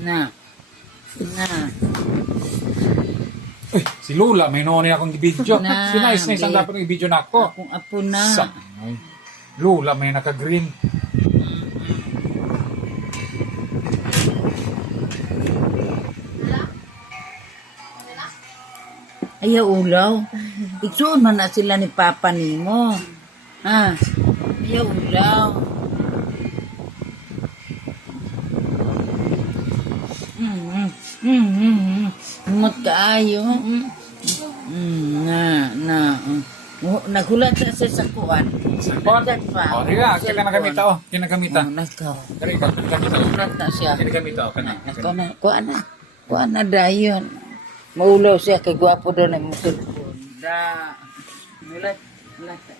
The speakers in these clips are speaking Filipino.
Na. Eh, si Lula, may noon akong video. Na, Sinais ang dapat ng video na ako. Akong apo na. Ay, Lula, may naka-green. Ayaw ulaw. Igsuon man na sila ni Papa nimo. Ha? Ayaw ulaw. Umot kaayo. Nagulat sa kuwan. Sakon? O, diga, kinagamita o. Kinagamita. Nakaw. Diga, kinagamita o. Nagulat na siya. Kinagamita o. Kuha na dayon. Maulaw siya kay gwapo doon ay musulpon. Mulat.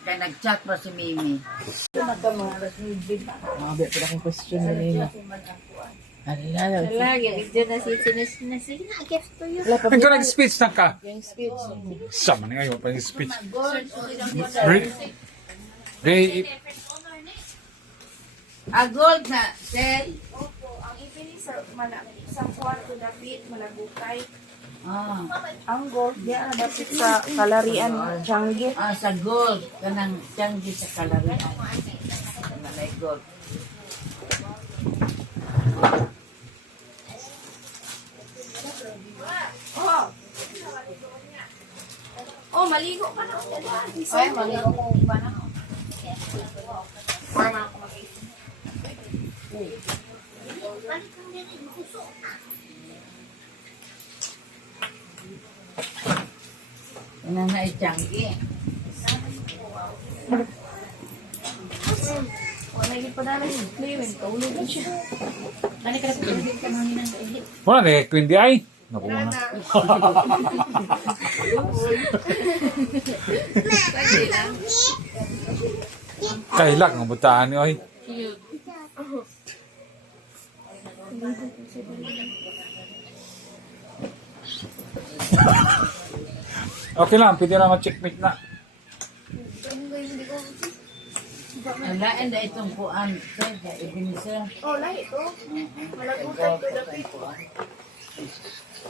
Kaya nag-chat pa si Mimi. Ito nagkamulas ni Biba. Mabi pa akong question na nila. Alala. Lagi, video na si Chinas. Sige na, gift to you. Ikaw nag-speech na ka. Yung speech. Sama na ngayon pa yung speech. Ray, Gold na, sir. Opo, ang ipili sa isang kwarto David, malagukay. Ang gold, diya na dapat sa kalarian, Changi. Sa gold. Kanang tiyanggi sa kalarian. Kanalay gold. Oh, maligo ka na. Ay, maligo ko ba na? Forma ako mag-isip. Kanalay tiyanggi. Wala yung pa dala yung clearing. Kaulog na siya. Dali ka na pagkalit ka nangin ng kahit. wala na Quindi ay. Naku na. Kailak ang butaan ni oy. Okay lang, pwede na ma-checkmate na. Alain na itong kuan. Sir, Ebenezer. Oh, lahi ito. Malagukay to David.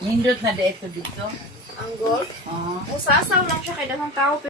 Nindot na dito dito. Ang gold. Oo. Usasaw lang siya kay dagang tao.